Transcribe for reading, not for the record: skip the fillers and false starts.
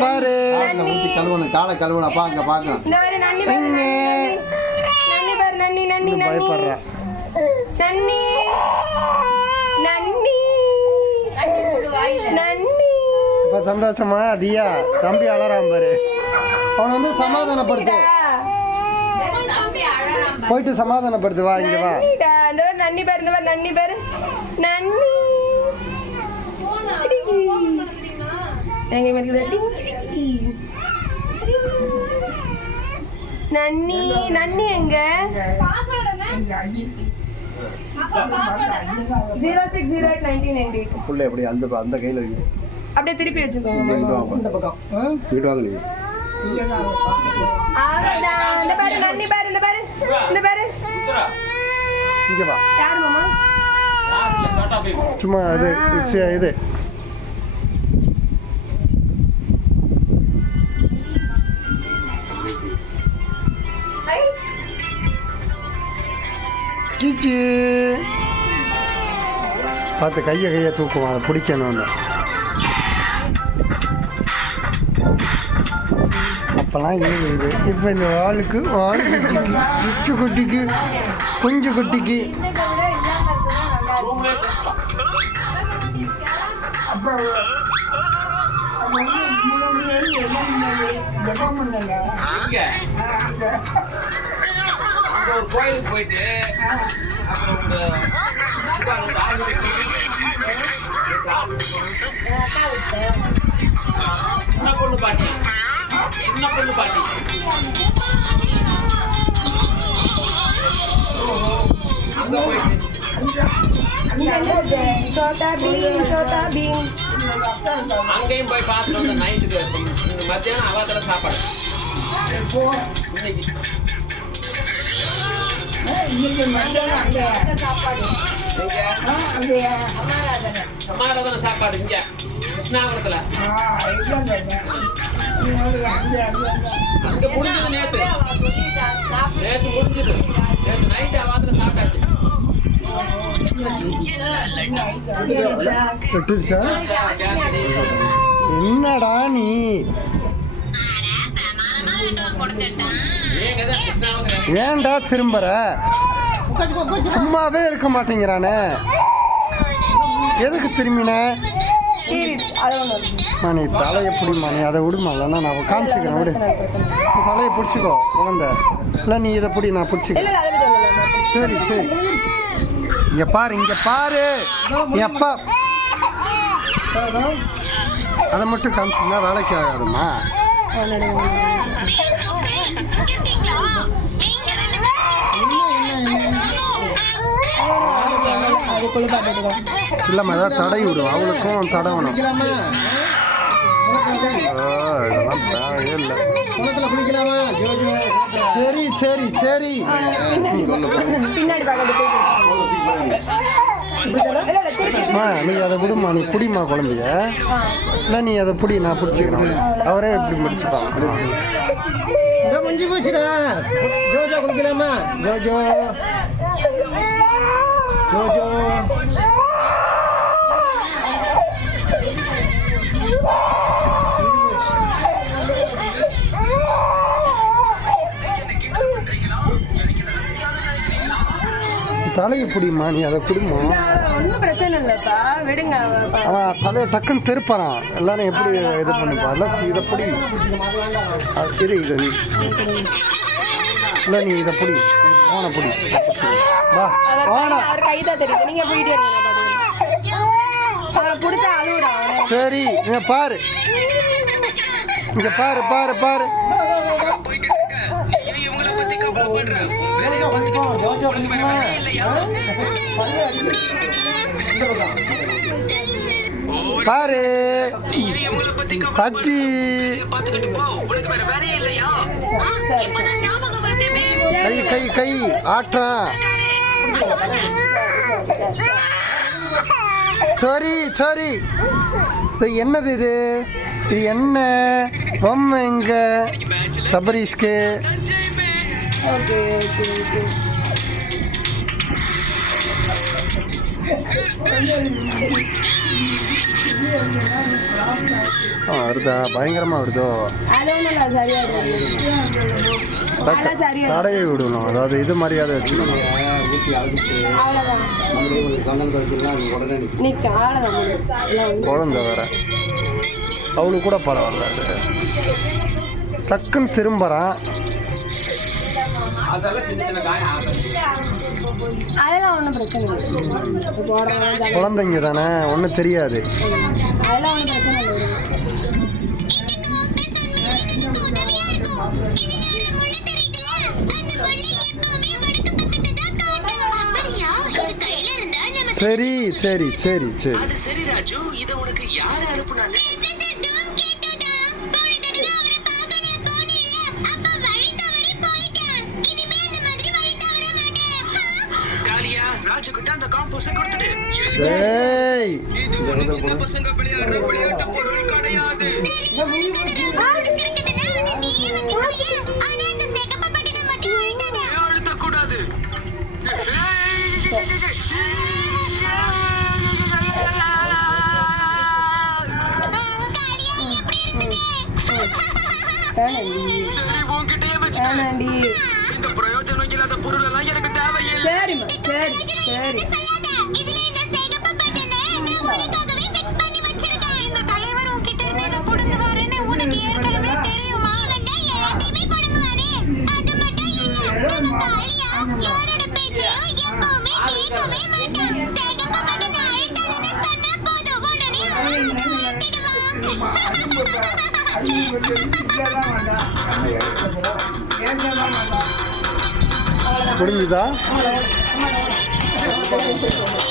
பாரு கழுவணும் காலை கழுவணும் பாங்க பாங்க நன்னி பாரு நன்னி நன்னி பயப்படுறா நன்னி நன்னி நன்னி இப்ப சந்தோஷமா தியா தம்பி அழறான் பாரு அவனை வந்து சமாதானப்படுத்து போயிட்டு சமாதானப்படுத்து வா இங்க வா நன்னி பாரு இந்த பாரு நன்னி பாரு நன்னி எங்க நன்னி நன்னி எங்க 06081998 புள்ள எப்படி அந்த கையில வை அப்படியே திருப்பி வச்சுக்கோங்க இந்த பக்கம் வீடு வாங்க நீ இந்த பாரு நன்னி பாரு இந்த பாரு இந்த பாரு இங்க வா யார் மாமா சும்மா இது கீச்சு பார்த்து கையை தூக்குவோம் அதை பிடிக்கணும்னு அப்போல்லாம் இது இப்போ இந்த வால் குட்டிக்கு குட்டிக்கு குஞ்சு குட்டிக்கு ஒரு கோயிலுக்கு போயிட்டு சின்ன பொண்ணு பாட்டி அங்க போயிட்டு அங்கேயும் போய் பார்த்துட்டு வந்த நைட்டுக்கு மத்தியானம் அவாத்துல சாப்பாடு சமாராதன சாப்பாடு இங்க கிருஷ்ணாபுரத்துல அங்க முடிஞ்சது நேத்து முடிஞ்சது நேத்து நைட்டு அவாத்துல சாப்பிட்டாச்சு என்னடா நீ ஏன்டா திரும்புற சும்மாவே இருக்க மாட்டேங்கிறானே எதுக்கு திரும்பின மணி தலை எப்படி மணி அதை விடுமா இல்லைன்னா நான் காமிச்சிக்கிறேன் விடு தலையை பிடிச்சிக்கோ குழந்தை இல்லை நீ இதை பிடி நான் பிடிச்சிக்கிறேன் சரி இங்க பாரு எப்பா அதை மட்டும் காமிச்சிங்கன்னா வேலைக்கு ஆகாதுமா இல்லம்மா ஏதாவது தடை விடும் அவளுக்கும் தடவணும் சரி நீ அதை விடுமா நீ பிடிமா குழந்தைய இல்லை நீ அதை பிடி நான் பிடிச்சிக்கிறேன் அவரே எப்படி பிடிச்சிப்பாங்க முடிஞ்சு போச்சுடா ஜோஜோ குளிக்கலாமா ஜோஜோ தலையை பிடிமா நீ அதை குடுமா ஒன்றும் பிரச்சனை இல்லைப்பா விடுங்க அவன் தலையை டக்குன்னு திருப்பான் எல்லாரும் எப்படி இது பண்ணிப்பா எல்லாம் இதை பிடி இது இல்லை நீ இதை பிடி போன பிடி வா அவர் கைதான் தெரியுது நீங்க போயிட்டு அவரை பிடிச்சா அழுவுடா சரி இங்க பாரு பாரு பச்சி கை ஆட்டம் சரி இது என்னது இது என்ன பொம்மை எங்க சபரீஷ்க்கு வருதா? பயங்கரமா வருதோ? அது ஒன்றும் இல்லை, சரியாயிடும். அதெல்லாம் சரியாயிடும். தடையை விடணும், அதாவது இது மரியாதை வச்சுக்கணும். அவ்வளோதான் நிற்கும், அவ்வளோதான். குழந்தை வேற அவளுக்கு கூட பரவாயில்ல. அது டக்குன்னு திரும்பறான். அதெல்லாம் சின்ன சின்ன காயம் ஆகுது. அதெல்லாம் ஒன்றும் பிரச்சனை இல்லை. குழந்தைங்க தானே, ஒன்றும் தெரியாது. அதெல்லாம் ஒன்றும் பிரச்சனை இல்லை. சரி சரி சரி சரி. அது சரி ராஜு, இத உனக்கு யாரு அனுப்புனாங்க? காளியா, ராஜு கிட்ட அந்த காம்போஸை கொடுத்துடு. ஏய், இது ஒரு சின்ன பசங்க விளையாடுற விளையாட்டு பொருள் கிடையாது. அழுத்தக்கூடாது. சரி, உன்கிட்டயே வச்சுக்க. வேணாண்டி. இந்த பிரயோஜனம் இல்லாத பொருள் எல்லாம் எனக்கு தேவையில்லை. சரிம்மா, சரி சரி. இந்த தலைவர் உன்கிட்ட இருந்து இதை புடுங்குவாருன்னு உனக்கு ஏற்கனவே தெரியுமா? அது மட்டும் இல்ல, நம்ம காளியா யாரோட பேச்சையும் எப்பவுமே கேட்கவே மாட்டான். சிகப்பு பட்டனை அழுத்தாதன்னு சொன்னா போதும், உடனே புரிஞ்சுதா?